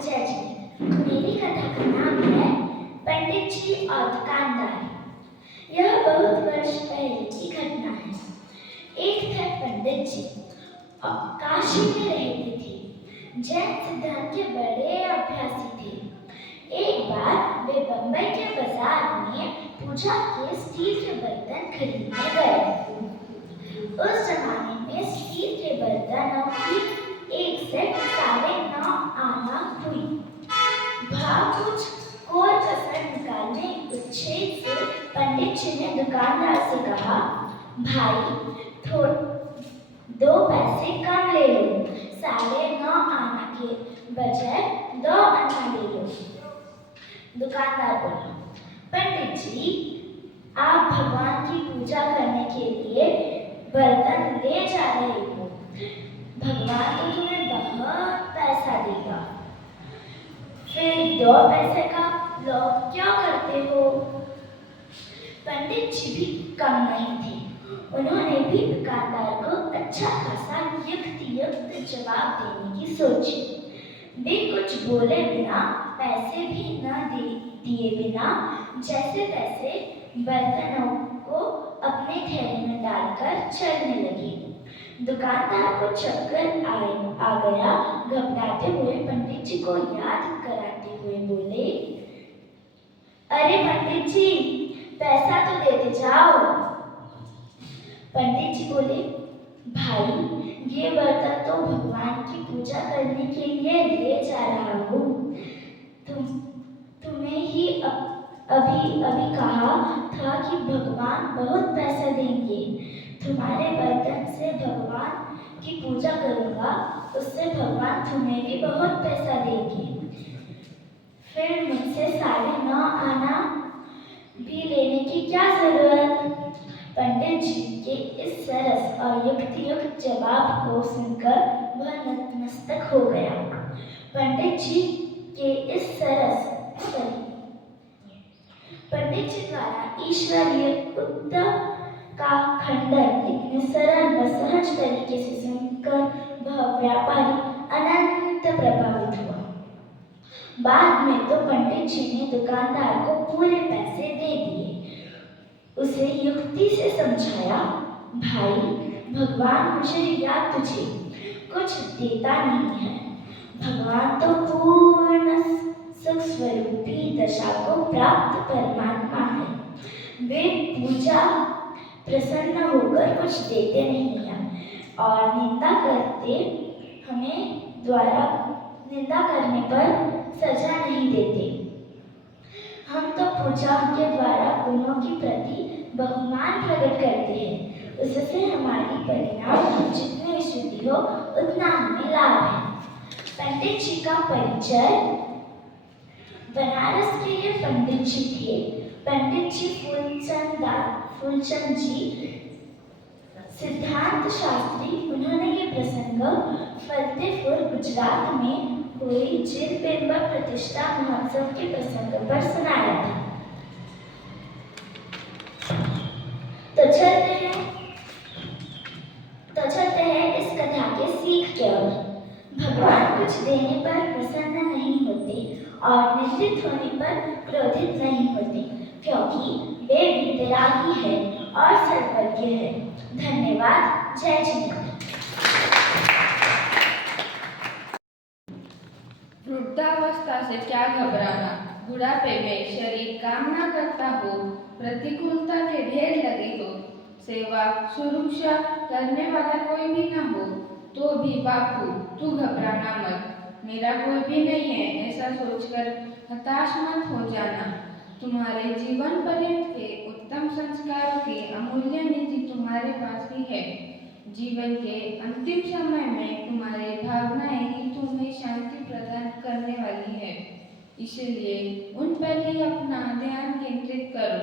जय जी। मेरी कथा का नाम है पंडित जी और दुकानदार। यह बहुत वर्ष पहले की घटना है। एक थे पंडित जी और काशी में रहते थे। जैन सिद्धांत के बड़े अभ्यासी थे। एक बार वे बंबई के बाजार में पूजा के स्टील के बर्तन खरीदने गए। उस जमाने में स्टील के बर्तनों की एक सेट 9.5 आना हुई। भाव कुछ कोर कसर निकालने उच्छेद से पंडित जी ने दुकानदार से कहा, भाई 2 पैसे कम ले लो, 9.5 आना के बजाय 2 आना ले लो। दुकानदार बोला, पंडित जी आप भगवान की पूजा करने के लिए बर्तन ले जा रहे हो, भगवान तो तुम्हें बहुत पैसा देगा, फिर 2 पैसे का लोभ क्यों करते हो? पंडित जी भी कम नहीं थे। उन्होंने भी दुकानदार को अच्छा खासा युक्त जवाब देने की सोची। वे कुछ बोले बिना, पैसे भी न दिए बिना जैसे तैसे बर्तनों को अपने थैले में डालकर चलने लगे। दुकानदार को चक्कर आ गया। घबराते हुए पंडित जी को याद कराते हुए बोले, अरे पंडित जी पैसा तो देते जाओ। पंडित जी बोले, भाई ये बर्तन तो भगवान की पूजा करने के लिए ले जा रहा हूँ। तुम्हें ही अभी कहा था कि भगवान बहुत पैसा देंगे। तुम्हारे बर्तन से भगवान की पूजा करूंगा, उससे भगवान तुम्हें भी बहुत पैसा देंगे। फिर मुझसे 9.5 आना भी लेने की क्या जरूरत? पंडित जी के इस सरस और युक्त जवाब को सुनकर वह नतमस्तक हो गया। पंडित जी द्वारा ईश्वरीय उत्तर का खंडन इतने सरल व सहज तरीके से सुनकर वह व्यापारी अनंत प्रभावित हुआ। बाद में तो पंडित जी ने दुकानदार को पूरे पैसे दे दिए। उसे युक्ति से समझाया, भाई भगवान मुझे या तुझे कुछ देता नहीं है। भगवान तो पूर्ण सुख स्वरूपी दशा को प्राप्त परमात्मा है। वे पूजा प्रसन्न होकर कुछ देते नहीं हैं और निंदा करने पर सजा नहीं देते। हम तो पूजा के द्वारा गुणों के प्रति बहुमान प्रकट करते हैं। उससे हमारी परिणाम जितनी विशुद्धि हो उतना हमें लाभ है। पंडित जी का परिचय। बनारस के ये पंडित जी थे। पंडित जी फूलचंद जी सिद्धांत शास्त्री। उन्होंने ये प्रसंग फतेहपुर गुजरात में हुई जिनबिंबर प्रतिष्ठा महोत्सव के प्रसंग पर सुनाया था। तो चलते हैं इस कथा के सीख की ओर। भगवान कुछ देने पर प्रसन्न नहीं होते और निंदित होने पर क्रोधित नहीं होते, क्योंकि वे वितरागी है और सर्वज्ञ है। धन्यवाद। जय जिनेन्द्र। वृद्धावस्था से क्या घबराना, बुढ़ापे में शरीर काम न करता हो, प्रतिकूलता के ढेर लगे हो, सेवा सुरक्षा करने वाला कोई भी न हो, तो भी बापू तू घबराना मत, मेरा कोई भी नहीं है ऐसा सोचकर हताश मत हो जाना। तुम्हारे जीवन पर्यंत के उत्तम संस्कारों की अमूल्य निधि तुम्हारे पास ही है। जीवन के अंतिम समय में तुम्हारे भावनाएं ही तुम्हें शांति प्रदान करने वाली है, इसलिए उन पर ही अपना ध्यान केंद्रित करो।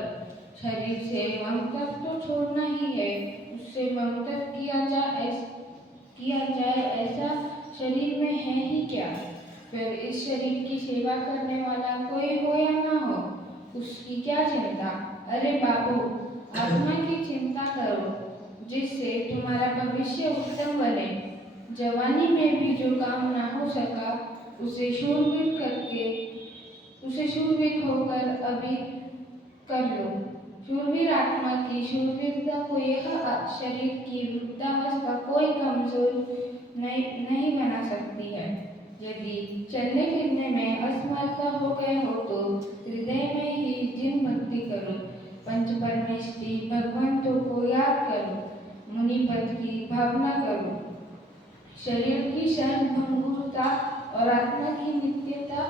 शरीर से ममता तो छोड़ना ही है, उससे ममता किया जाए ऐसा शरीर में है ही क्या? फिर इस शरीर की सेवा करने वाला कोई हो या ना हो, उसकी क्या चिंता? अरे बाबू, आत्मा की चिंता करो, जिससे तुम्हारा भविष्य उत्तम बने। जवानी में भी जो काम ना हो सका उसे शूरवीर होकर अभी कर लो। शूरवीर आत्मा की शूरवीरता को यह शरीर की वृद्धावस्था कोई कमजोर नहीं बना सकती है। यदि चलने फिरने में असमर्थ हो गए हो तो हृदय में ही जिन भक्ति करो, पंच परमेष्टि भगवंतों को याद करो, मुनिपद की भावना करो, शरीर की क्षण भंगुरता और आत्मा की नित्यता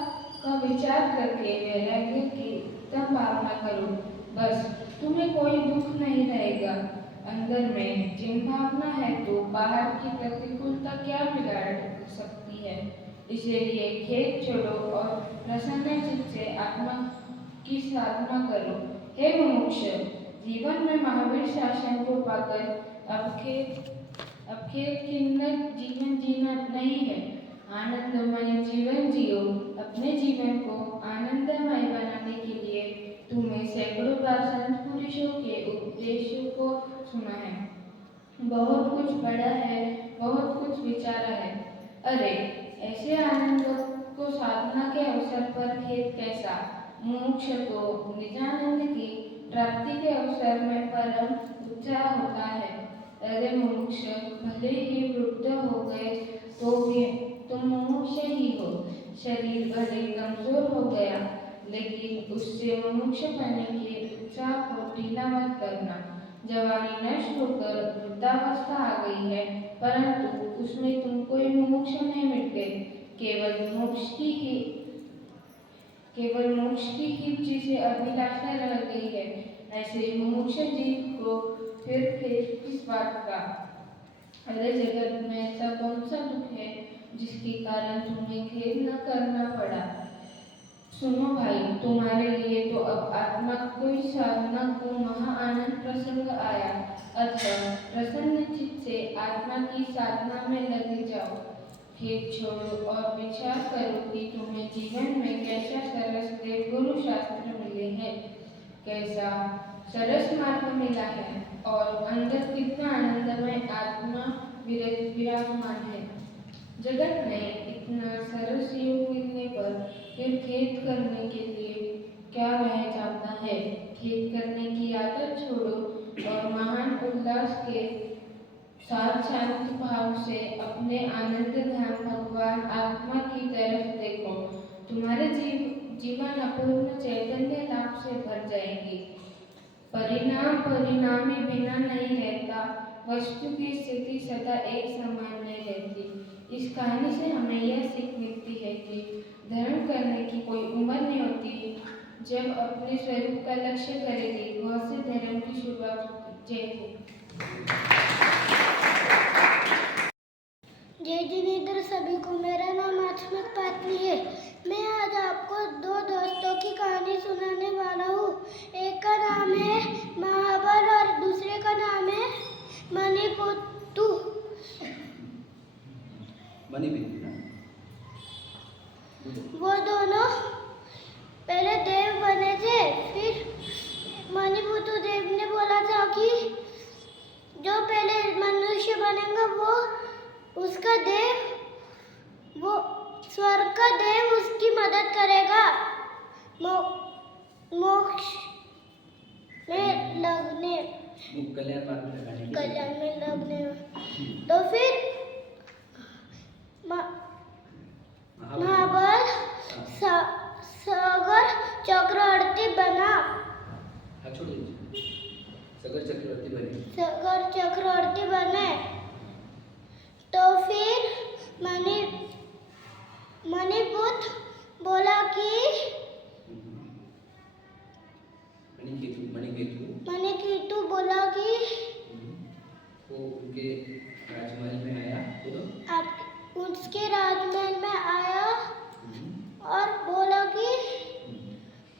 का विचार करके वैराग्य की उत्तम भावना करो। बस तुम्हें कोई दुख नहीं रहेगा। अंदर में जिन भावना है तो बाहर की प्रतिकूलता क्या बिगाड़ सकती है। इसलिए खेद छोड़ो और प्रसन्न चित्त से आत्मा की साधना करो। हे मुमुक्ष, जीवन में महावीर शासन को पाकर अब खेद खिन्न जीवन जीना नहीं है। आनंदमय जीवन जियो। अपने जीवन को आनंदमय बनाने के लिए तुम्हें सैकड़ों बार संत पुरुषों के उपदेशों को सुना है, बहुत कुछ पढ़ा है, बहुत कुछ विचारा है। अरे ऐसे आनंद को साधना के अवसर पर खेद कैसा। मोक्ष को निजानंद की प्राप्ति के अवसर में परम उत्साह होता है। अरे मोक्ष, भले ही वृद्ध हो गए तो भी तुम मुमुक्ष ही हो। शरीर भले कमजोर हो गया लेकिन उससे मुमुक्ष बनने के उत्साह को ढीला मत करना। जवानी नष्ट होकर वृद्धावस्था आ गई है परंतु उसमें तुम कोई मुमुक्ष नहीं मिट गए। केवल मोक्ष की ही जिसे अभिलाषा रह गई है। ऐसे मुमुक्ष जीव को फिर किस बात का। अरे जगत में ऐसा कौन सा दुख है जिसके कारण तुम्हें खेद न करना पड़ा। सुनो भाई, तुम्हारे लिए तो अब आत्मा कोई साधना को महा आनंद प्रसंग आया। अतः प्रसन्न चित्त से आत्मा की साधना में लगे जाओ। खेद छोड़ो और विचार करो कि तुम्हें जीवन में कैसा सरस देव गुरु शास्त्र मिले हैं, कैसा सरस मार्ग मिला है और अंदर कितना आनंदमय आत्मा विराजमान है। जगत में इतना सरस योग मिलने पर फिर खेद करने के लिए क्या रह जाता है। खेद करने की आदत छोड़ो और महान उल्लास के साथ शांत भाव से अपने आनंद धाम भगवान आत्मा की तरफ देखो। तुम्हारे जीवन अपूर्ण चैतन्य लाभ से भर जाएगी। परिणामी बिना नहीं रहता। वस्तु की स्थिति सदा एक समान नहीं रहती। इस कहानी से हमें यह सीख मिलती है कि धर्म करने की कोई उम्र नहीं होती। जब अपने स्वरूप का लक्ष्य करेगी वह से धर्म की शुरुआत होती। जय हिंद। जय जिनेंद्र सभी को। मेरा नाम आत्मिक पाटनी है। मैं आज आपको दो दोस्तों की कहानी सुनाने वाला हूँ। एक का नाम है महाबल और दूसरे का नाम है मणिपुत्तु। वो दोनों पहले देव बने थे। फिर मणिपुत्तु देव ने बोला था कि जो पहले मनुष्य बनेगा उसका देव, वो स्वर्ग का देव उसकी मदद करेगा मोक्ष में लगने, कल्याण में लगने। तो फिर महाबल सागर चक्रवर्ती बना। सागर चक्रवर्ती बने। तो फिर मणिपुत्र बोला कि मणिकेतु बोला कि वो उनके राजमहल में आया उसके राजमहल में आया और बोला कि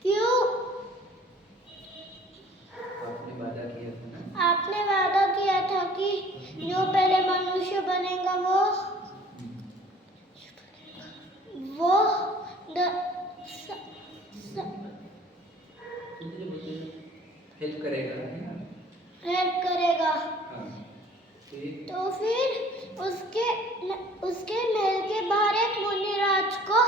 क्यों आपने वादा किया था कि जो पहले मनुष्य बनेगा वो हेल्प करेगा। तो फिर उसके महल के बाहर एक मुनिराज को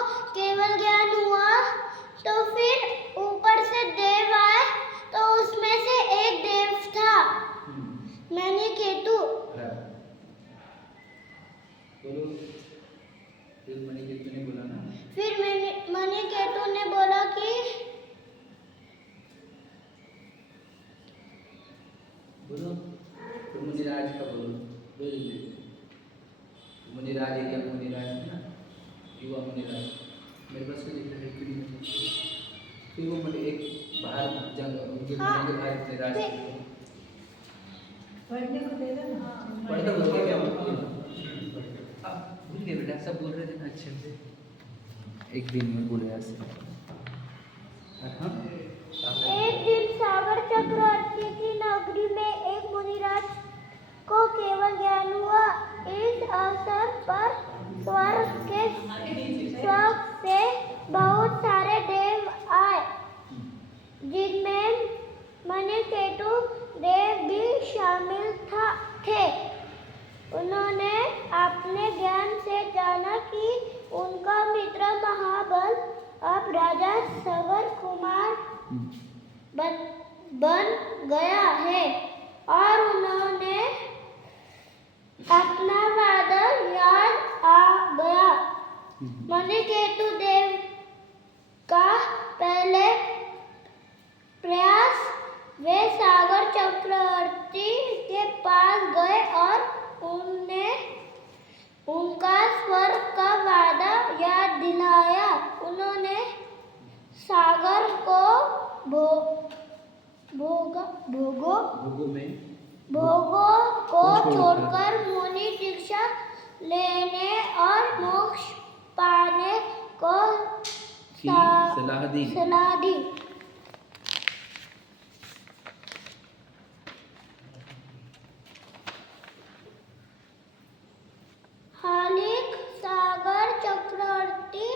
फिर मणिकेतु ने बोला ना, फिर मणिकेतु ने बोला कि बोलो तो मुनिराज का बोलो, मुनिराज है या मुनिराज है ना, युवा मुनिराज, मेरे पास कोई डिफरेंट भी नहीं है। फिर वो मुझे एक बाहर जगह उनके हाँ, मुनि के बाहर इतने राज फिर- थे। पढ़ने को दे देना। पढ़ते बोल के क्या अब भूल गए बेटा, सब बोल रहे थे ना अच्छे से, एक दिन में बोले ऐसे। हाँ एक दिन सागर चक्रवर्ती की नगरी में एक मुनिराज को केवल ज्ञान हुआ। इस अवसर पर स्वर्ग से बहुत सारे देव आए, जिनमें मणिकेतु देव भी शामिल थे। उन्होंने अपने ज्ञान से जाना कि उनका मित्र महाबल अब राजा सगर कुमार बन गया है और उन्होंने अपना वादा याद आ गया। मणिकेतु देव का पहले प्रयास, वे सागर चक्रवर्ती के पास गए और उनका स्वर्ग का वादा याद दिलाया। उन्होंने सागर को भोगों को छोड़कर मुनि दीक्षा लेने और मोक्ष पाने को सलाह दी। हालांकि सागर चक्रवर्ती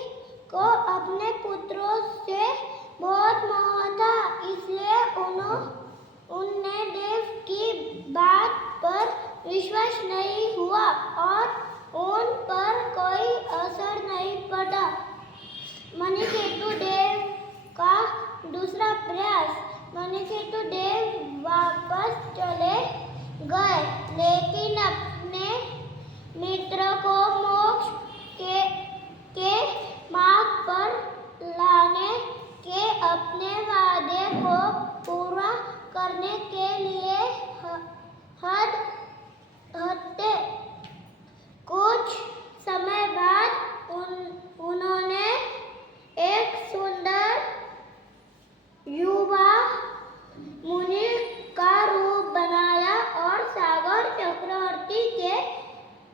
को अपने पुत्रों से बहुत मोह था, इसलिए उनने देव की बात पर विश्वास नहीं हुआ और उन पर कोई असर नहीं पड़ा। मणिकेतु देव का दूसरा प्रयास, मणिकेतु देव वापस चले गए, लेकिन अपने मित्र को मोक्ष के मार्ग पर लाने के अपने वादे को पूरा करने के लिए हत्ते। कुछ समय बाद उन्होंने एक सुंदर युवा मुनि का रूप बनाया और सागर चक्रवर्ती के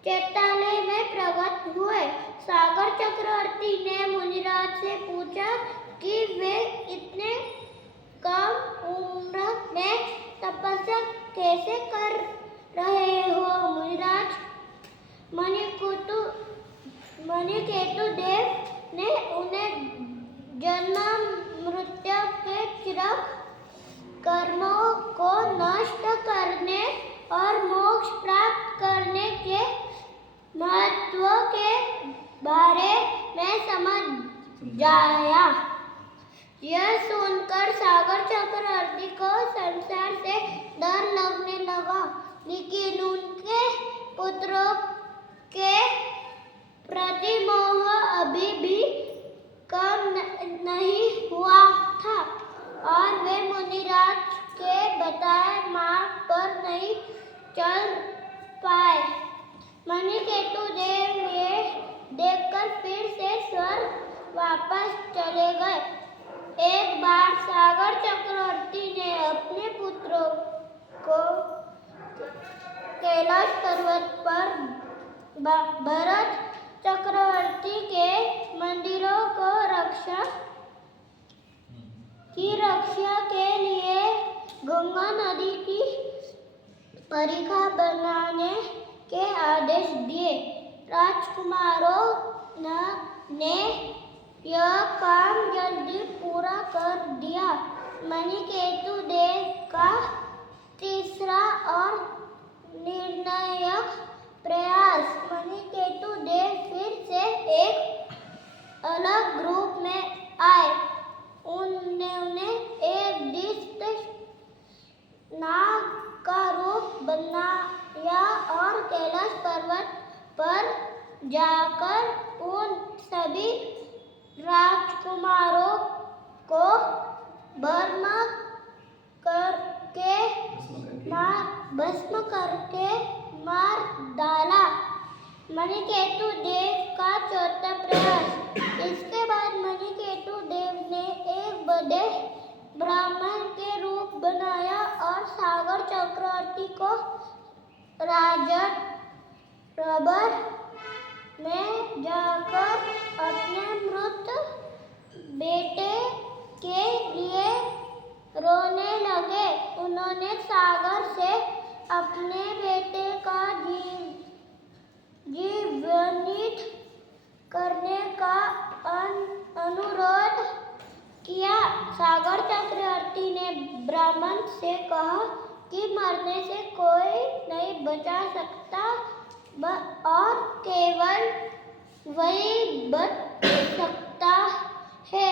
चैत्यालय में प्रकट हुए। सागर चक्रवर्ती ने मुनिराज से पूछा कि वे इतने कम उम्र में तपस्या कैसे कर रहे हो। मुनिराज मणिकेतु देव ने उन्हें जन्म मृत्यु के चिरक कर्मों को नष्ट करने और मोक्ष प्राप्त करने के महत्व के बारे में समझाया। यह सुनकर सागर चक्रवर्ती को संसार से डर लगने लगा, लेकिन उनके पुत्रों के प्रति मोह अभी भी कम नहीं हुआ था और वे मुनिराज के बताए मार्ग पर नहीं चल पाए। मणिकेतु देव ये देखकर फिर से स्वर्ग वापस चले गए। एक बार सागर चक्रवर्ती ने अपने पुत्रों को कैलाश पर्वत पर भरत चक्रवर्ती के मंदिरों को रक्षा के लिए गंगा नदी की परिखा बनाने के आदेश दिए। राजकुमारों ने यह काम जल्दी पूरा कर दिया। मणिकेतु देव का तीसरा और निर्णायक प्रयास, मणिकेतु देव फिर से एक अलग रूप में आए। उन्होंने एक दिष्ट नाग का रूप बनाया और कैलाश पर्वत पर जाकर उन राजकुमारों को भस्म करके मार डाला। मणिकेतु देव का चौथा प्रयास। इसके बाद मणिकेतु देव ने एक बड़े ब्राह्मण के रूप बनाया और सागर चक्रवर्ती को राजन रबर में जाकर अपने मृत बेटे के लिए रोने लगे। उन्होंने सागर से अपने बेटे का जीवनीत करने का अनुरोध किया। सागर चक्रवर्ती ने ब्राह्मण से कहा कि मरने से कोई नहीं बचा सकता और केवल वही बच सकता है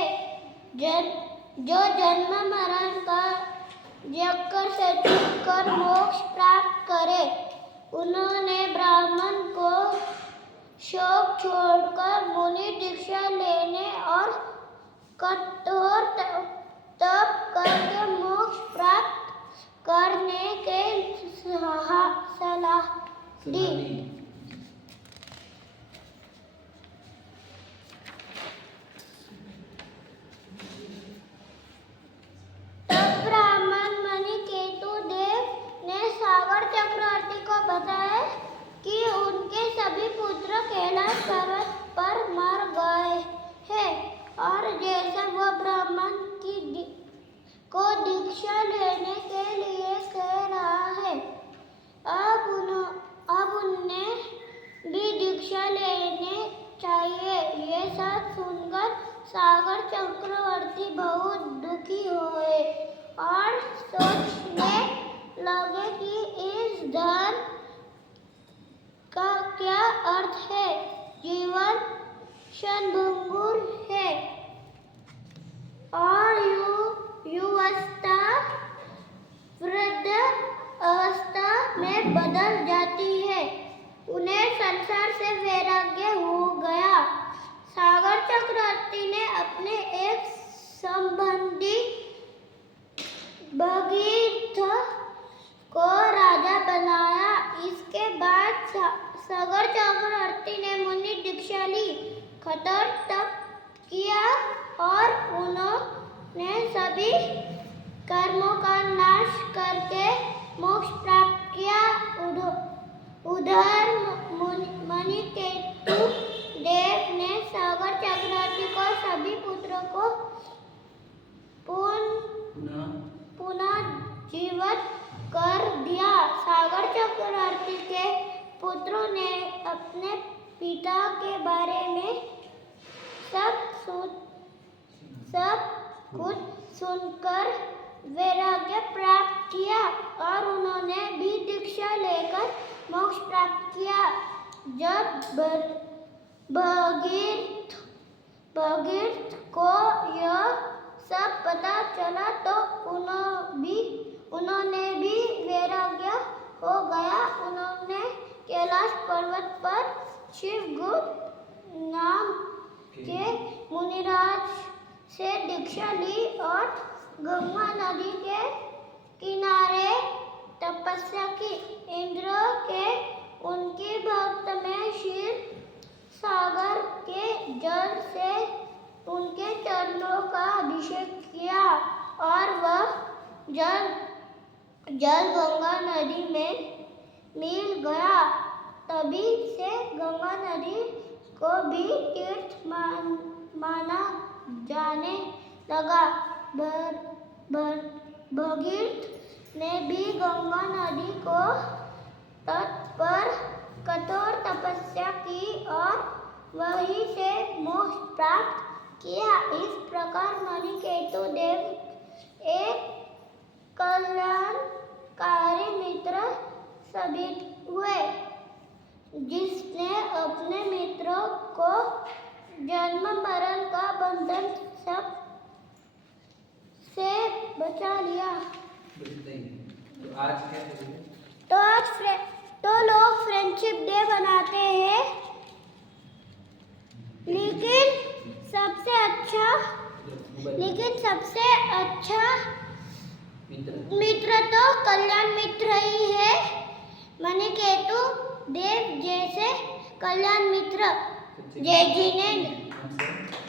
जो जन्म मरण का चक्कर से छूटकर मोक्ष प्राप्त करे। उन्होंने ब्राह्मण को शोक छोड़कर मुनि दीक्षा लेने और कठोर तप करके मोक्ष प्राप्त करने के सलाह दी। तब ब्राह्मण मणिकेतु देव ने सागर चक्रवर्ती को बताया कि उनके सभी पुत्र कैलाश पर्वत पर मर गए हैं और जैसे वह ब्राह्मण को दीक्षा लेने के लिए कह रहा है, अब उन्हें भी दीक्षा लेने चाहिए। ये सब सुनकर सागर चक्रवर्ती बहुत दुखी हुए और सोचने लगे कि इस धन का क्या अर्थ है। जीवन क्षणभंगुर है और युवावस्था वृद्ध अवस्था में बदल जाती है। उन्हें संसार से वैराग्य हो गया। सागर चक्रवर्ती ने अपने एक संबंधी भगीरथ को राजा बनाया। इसके बाद सागर चक्रवर्ती ने मुनि दीक्षा ली, कठोर तप किया और उन्होंने सभी कर्मों का नाश करके मोक्ष प्राप्त किया। उधर मणिकेतु देव ने सागर चक्रवर्ती को सभी पुत्रों को पुनः जीवित कर दिया। सागर चक्रवर्ती के पुत्रों ने अपने पिता के बारे में सब कुछ सुनकर वैराग्य प्राप्त किया और उन्होंने भी दीक्षा लेकर मोक्ष प्राप्त किया। जब भगीरथ को यह सब पता चला तो उन्होंने भी वैराग्य हो गया। उन्होंने कैलाश पर्वत पर शिवगुप्त नाम के मुनिराज से दीक्षा ली और गंगा नदी के किनारे तपस्या की। इंद्र के उनकी भक्त में क्षीर सागर के जल से उनके चरणों का अभिषेक किया और वह जल गंगा नदी में मिल गया। तभी से गंगा नदी को भी तीर्थ माना जाने लगा। भगीरथ ने भी गंगा नदी को तट पर कठोर तपस्या की और वहीं से मोक्ष प्राप्त किया। इस प्रकार मणिकेतु देव एक कल्याणकारी मित्र साबित हुए, जिसने अपने मित्रों को जन्म मरण का बंधन सब से बचा लिया। तो आज क्या है? तो लोग फ्रेंडशिप डे बनाते हैं, लेकिन सबसे अच्छा अच्छा, लेकिन सबसे अच्छा मित्र तो कल्याण मित्र ही है। मणिकेतु देव जैसे कल्याण मित्र जय जिनेन्द्र।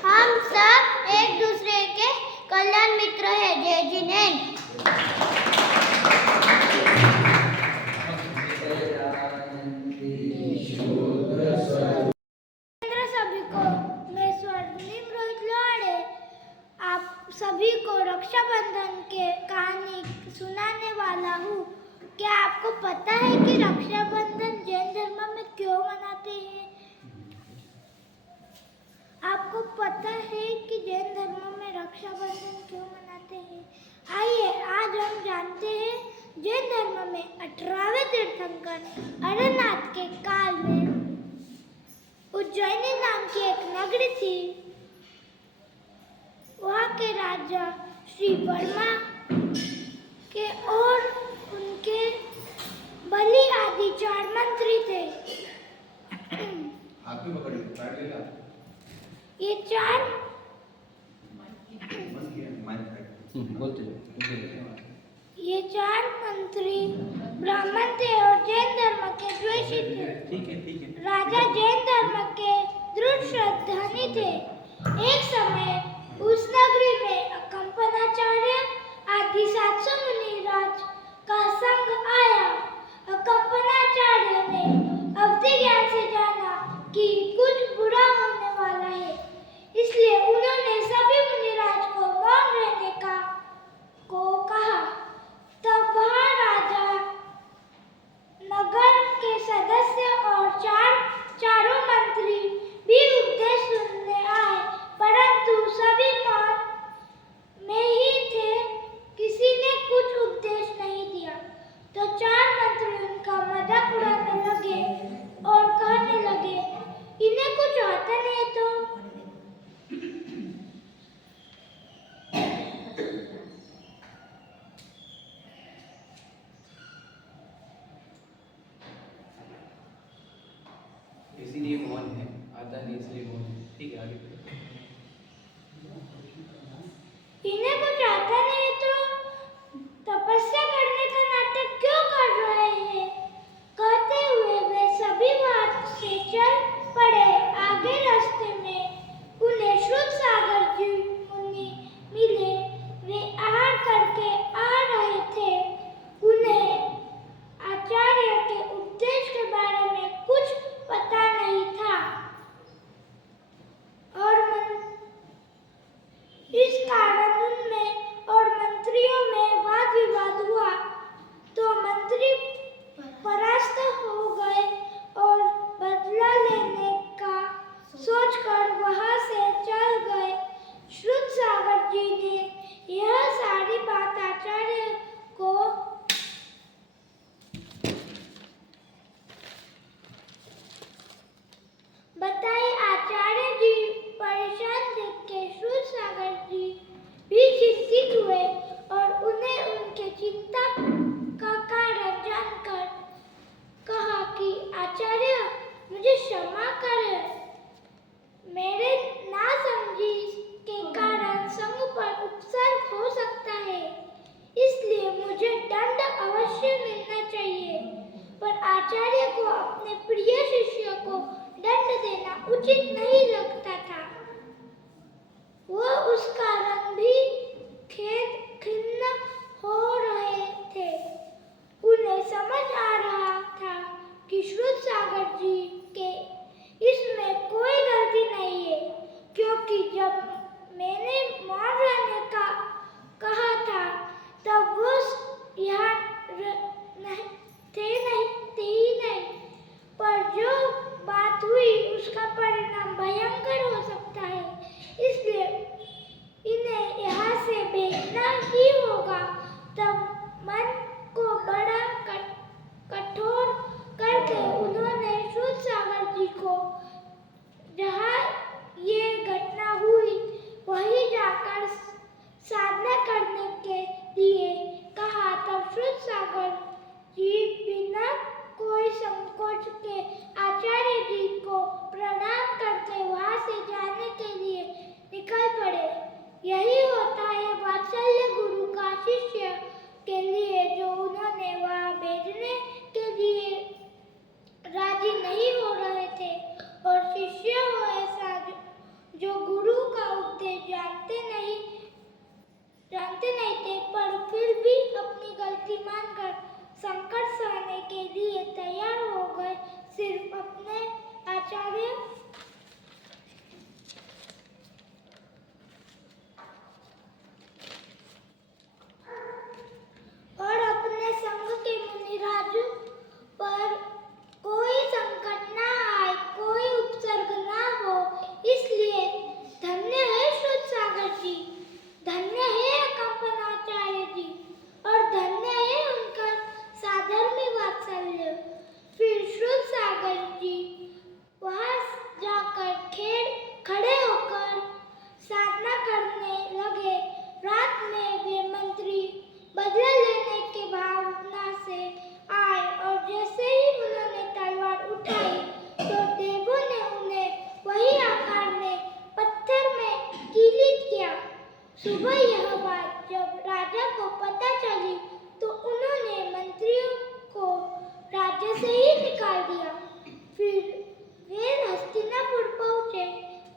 हम सब एक दूसरे के कल्याण मित्र है। जय जिनेन्द्र। सभी को मैं स्वर्णिम रोहित लोहाड़े आप सभी को रक्षाबंधन के कहानी सुनाने वाला हूँ। क्या आपको पता है कि रक्षाबंधन जैन धर्म में क्यों मनाते हैं? आपको पता है कि जैन धर्म में रक्षाबंधन क्यों मनाते हैं? आइए आज हम जानते हैं। जैन धर्म में 18वें तीर्थंकर अरनाथ के काल में उज्जैनी नाम की एक नगरी थी। वहाँ के राजा श्री वर्मा के और उनके बलि आदि 4 मंत्री थे। ये 4 मंत्री ब्राह्मण थे और जैन धर्म के द्वेषी थे। राजा जैन धर्म के दृढ़ श्रद्धानी थे। एक समय उस नगरी में अकंपनाचार्य आदि 700 मुनिराज का संग आया। अकंपनाचार्य ने अवधि ज्ञान से जाना कि कुछ बुरा होने वाला है, इसलिए उन्होंने सभी मुनिराज को मौन रहने को कहा। तब वहाँ राजा, नगर के सदस्य और चारों मंत्री भी उपदेश सुनने आए, परंतु सभी मौन में ही थे। किसी ने कुछ उपदेश नहीं दिया। तो 4 मंत्री उनका मजाक उड़ाने लगे और कहने लगे, इन्हें कुछ आता नहीं तो। इसीलिए मौन है, आता नहीं इसलिए मौन है। ठीक है, आगे इन्हें कुछ आता नहीं तो तपस्या करने का नाटक क्यों कर रहे हैं? कहते हुए वे सभी वहां से चल पड़े। आगे रास्ते में उन्हें शुद्ध सागर जी मुनि मिले। वे आहार करके आ रहे थे। उन्हें आचार्य के उपदेश के बारे में कुछ पता नहीं था और इस कारण उनमें और मंत्रियों में वाद विवाद हुआ। तो मंत्री परास्त हो गए और बदला लेने का सोचकर वहां से चल गए। श्रुत सागर जी ने यह सारी बात आचार्य को बताई। आचार्य जी परेशान देख के श्रुत सागर जी भी चिंतित हुए और उन्हें उनके चिंता का कारण जानकर कहा कि आचार्य मुझे क्षमा करें। मेरे नासमझी के कारण संघ पर उपसर्ग हो सकता है, इसलिए मुझे दंड अवश्य मिलना चाहिए। पर आचार्य को अपने प्रिय शिष्य को दंड देना उचित नहीं लगता था। वो उस कारण भी खिन्न हो रहे थे। उन्हें समझ आ रहा था कि श्रुत सागर जी के इसमें कोई गलती नहीं है, क्योंकि जब मैंने मौन रहने का कहा था तब वो यहाँ थे ही नहीं। पर जो बात हुई उसका परिणाम भयंकर हो सकता है, इसलिए इन्हें यहाँ से भेजना ही होगा। तब मन को बड़ा कठोर करके उन्होंने श्रुत सागर जी को जहाँ ये घटना हुई वहीं जाकर साधना करने के लिए कहा। तब श्रुत सागर जी बिना कोई संकोच के आचार्य जी को प्रणाम करके वहां से जाने के लिए फिर भी अपनी गलती मानकर संकट सहने के लिए तैयार हो गए। सिर्फ अपने आचार्य और अपने संग के मुनिराज पर कोई संकट ना आए, कोई उपसर्ग ना हो, इसलिए धन्य है शुद्ध सागर जी, धन्य है कंपनाचार्य जी और धन्य है उनका साधर्मी वात्सल्य। फिर शुद्ध सागर जी वहां जाकर खड़े होकर साधना करने लगे। रात में वे मंत्री बदला लेने के भावना से आए और जैसे ही उन्होंने तलवार उठाई तो देवों ने उन्हें वही आकार में पत्थर में कीलित किया। सुबह यह बात जब राजा को पता चली तो उन्होंने मंत्रियों को राज्य से ही निकाल दिया। फिर वे हस्तिनापुर पहुंचे।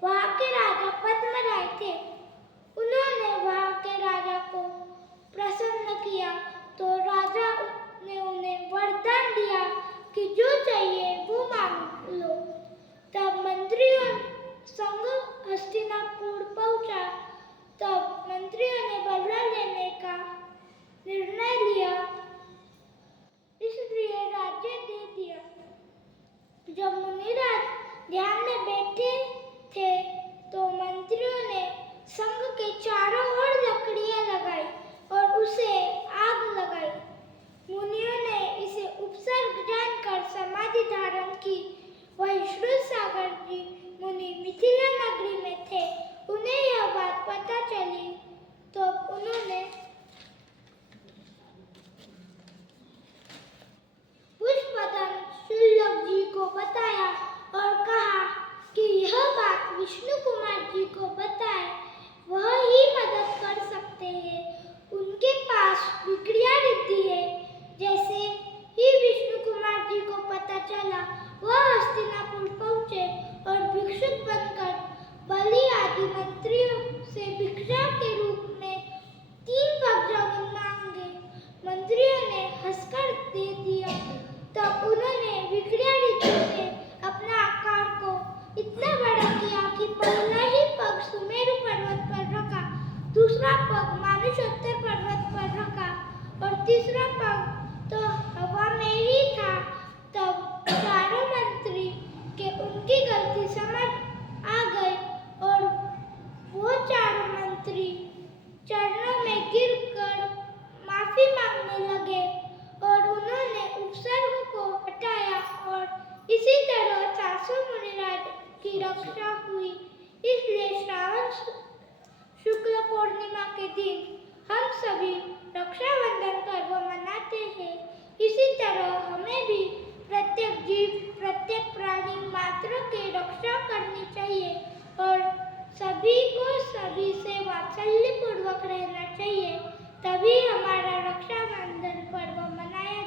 वहां के राजा पद्मराय थे। उन्होंने वहां के राजा को प्रसन्न किया तो राजा ने उन्हें वरदान दिया कि जो चाहिए वो मांग लो। तब मंत्रियों संग हस्तिनापुर पहुंचा। तब मंत्रियों ने बदला लेने का निर्णय लिया, इसलिए राज्य दे दिया। जब मुनिराज ध्यान में बैठे थे तो मंत्रियों ने संग के चारों ओर लकड़ियां लगाई और उसे आग लगाई। मुनियों ने इसे उपसर्ग जानकर समाधि धारण की। वही श्रुत सागर जी मुनि मिथिला नगरी में थे। उन्हें यह बात पता चली तो उन्होंने पुष्पदन शुल्लक जी को बताया और कहा कि यह बात विष्णु कुमार जी को बताए, वह ही मदद कर सकते हैं। उनके पास विक्रिया रिद्धि है। जैसे ही विष्णु कुमार जी को पता चला वह हस्तिनापुर पहुंचे और भिक्षुक बनकर बलि आदि मंत्रियों से भिक्षा के रूप में 3 पग जमीन मांगे। मंत्रियों ने हंसकर दे दिया। तब उन्होंने विक्रिया रिद्धि से अपना आकार को इतना बड़ा किया कि पहला ही पग सुमेरु पर्वत पर रखा, दूसरा पग मानुषोत्तर पर्वत पर रखा और तीसरा पग तो हवा में ही था। तब चारों मंत्री के उनकी गलती समझ आ गई और वो चारों मंत्री चरणों में गिरकर माफी मांगने लगे और उन्होंने उपसर्ग को हटाया और इसी तरह 400 मुनिराज की रक्षा हुई। इसलिए श्रावण शुक्ल पूर्णिमा के दिन हम सभी रक्षाबंधन पर्व मनाते हैं। इसी तरह हमें भी प्रत्येक जीव, प्रत्येक प्राणी मात्र की रक्षा करनी चाहिए और सभी को सभी से वात्सल्य पूर्वक रहना चाहिए। तभी हमारा रक्षाबंधन पर्व मनाया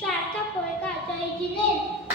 सार्थक होएगा। जय जिनेन्द्र।